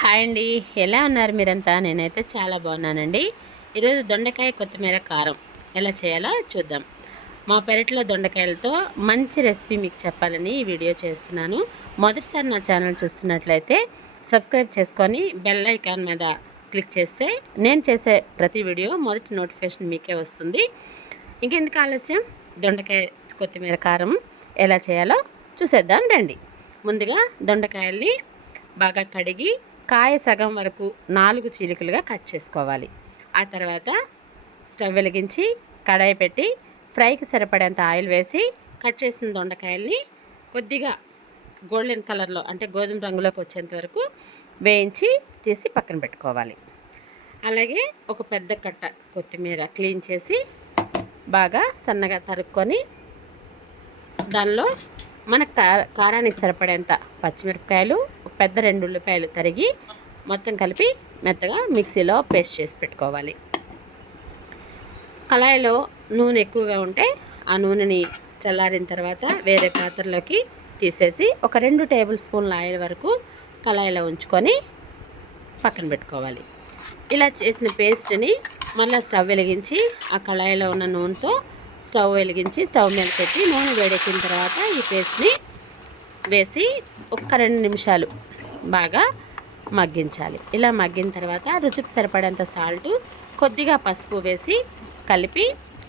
Hi అండి. ఎలా ఉన్నారు మీరంతా? నేనైతే చాలా బాగున్నానండి. ఈరోజు దొండకాయ కొత్తిమీర కారం. ఎలా చేయాలో చూద్దాం. మా పెరట్లో దొండకాయలతో మంచి రెసిపీ మీకు చెప్పాలని ఈ వీడియో చేస్తున్నాను. మొదటిసారి నా ఛానల్ చూస్తున్నట్లయితే సబ్స్క్రైబ్ చేసుకొని బెల్ ఐకాన్ మీద క్లిక్ చేస్తే నేను చేసే ప్రతి వీడియో మొదటి నోటిఫికేషన్ మీకే వస్తుంది. ఇంకెందుకు ఆలస్యం? దొండకాయ కొత్తిమీర కారం ఎలా చేయాలో చూసేద్దాం రండి. ముందుగా దొండకాయల్ని బాగా కడిగి కాయ సగం వరకు నాలుగు చీలికలుగా కట్ చేసుకోవాలి. ఆ తర్వాత స్టవ్ వెలిగించి కడాయి పెట్టి ఫ్రైకి సరిపడేంత ఆయిల్ వేసి కట్ చేసిన దొండకాయల్ని కొద్దిగా గోల్డెన్ కలర్లో అంటే గోధుమ రంగులోకి వచ్చేంత వరకు వేయించి తీసి పక్కన పెట్టుకోవాలి. అలాగే ఒక పెద్ద కట్ట కొత్తిమీర క్లీన్ చేసి బాగా సన్నగా తరుక్కొని దానిలో మన కారానికి సరిపడేంత పచ్చిమిరపకాయలు పెద్ద రెండు ఉల్లిపాయలు తరిగి మొత్తం కలిపి మెత్తగా మిక్సీలో పేస్ట్ చేసి పెట్టుకోవాలి. కళాయిలో నూనె ఎక్కువగా ఉంటే ఆ నూనెని చల్లారిన తర్వాత వేరే పాత్రలోకి తీసేసి ఒక రెండు టేబుల్ స్పూన్ల ఆయిల్ వరకు కళాయిలో ఉంచుకొని పక్కన పెట్టుకోవాలి. ఇలా చేసిన పేస్ట్ని మళ్ళీ స్టవ్ వెలిగించి ఆ కళాయిలో ఉన్న నూనెతో స్టవ్ వెలిగించి స్టవ్ మీద పెట్టి నూనె వేడెక్కిన తర్వాత ఈ పేస్ట్ని వేసి ఒక్క రెండు నిమిషాలు బాగా మగ్గించాలి. ఇలా మగ్గిన తర్వాత రుచికి సరిపడేంత సాల్ట్ కొద్దిగా పసుపు వేసి కలిపి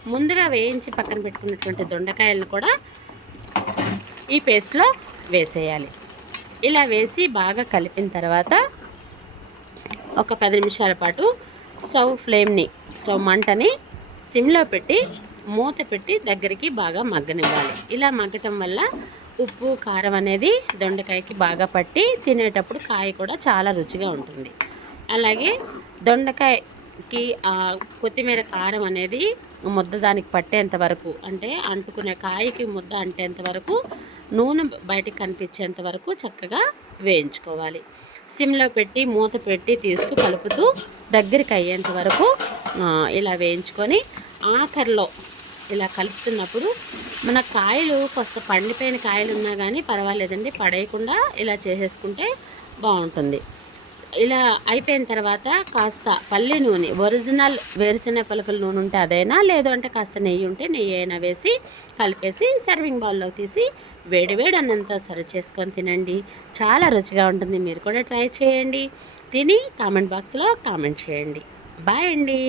ముందుగా వేయించి పక్కన పెట్టుకున్నటువంటి దొండకాయలను కూడా ఈ పేస్ట్లో వేసేయాలి. ఇలా వేసి బాగా కలిపిన తర్వాత ఒక పది నిమిషాల పాటు స్టవ్ ఫ్లేమ్ని స్టవ్ మంటని సిమ్లో పెట్టి మూత పెట్టి దగ్గరికి బాగా మగ్గనివ్వాలి. ఇలా మగ్గటం వల్ల ఉప్పు కారం అనేది దొండకాయకి బాగా పట్టి తినేటప్పుడు కాయ కూడా చాలా రుచిగా ఉంటుంది. అలాగే దొండకాయకి కొత్తిమీర కారం అనేది ముద్ద దానికి పట్టేంత వరకు అంటే అంటుకునే కాయకి ముద్ద అంటేంత వరకు నూనె బయటికి కనిపించేంత వరకు చక్కగా వేయించుకోవాలి. సిమ్లో పెట్టి మూత పెట్టి తీస్తూ కలుపుతూ దగ్గరికి అయ్యేంత వరకు ఇలా వేయించుకొని ఆఖరిలో ఇలా కలుపుతున్నప్పుడు మన కాయలు కాస్త పండిపోయిన కాయలు ఉన్నా కానీ పర్వాలేదండి. పడేయకుండా ఇలా చేసేసుకుంటే బాగుంటుంది. ఇలా అయిపోయిన తర్వాత కాస్త పల్లి నూనె ఒరిజినల్ వేరుశెనగ పలుకుల నూనె ఉంటే అదైనా లేదు అంటే కాస్త నెయ్యి ఉంటే నెయ్యి అయినా వేసి కలిపేసి సర్వింగ్ బౌల్లో తీసి వేడివేడి అన్నంతో సర్వ్ చేసుకొని తినండి. చాలా రుచిగా ఉంటుంది. మీరు కూడా ట్రై చేయండి. తిని కామెంట్ బాక్స్లో కామెంట్ చేయండి. బాయ్ అండి.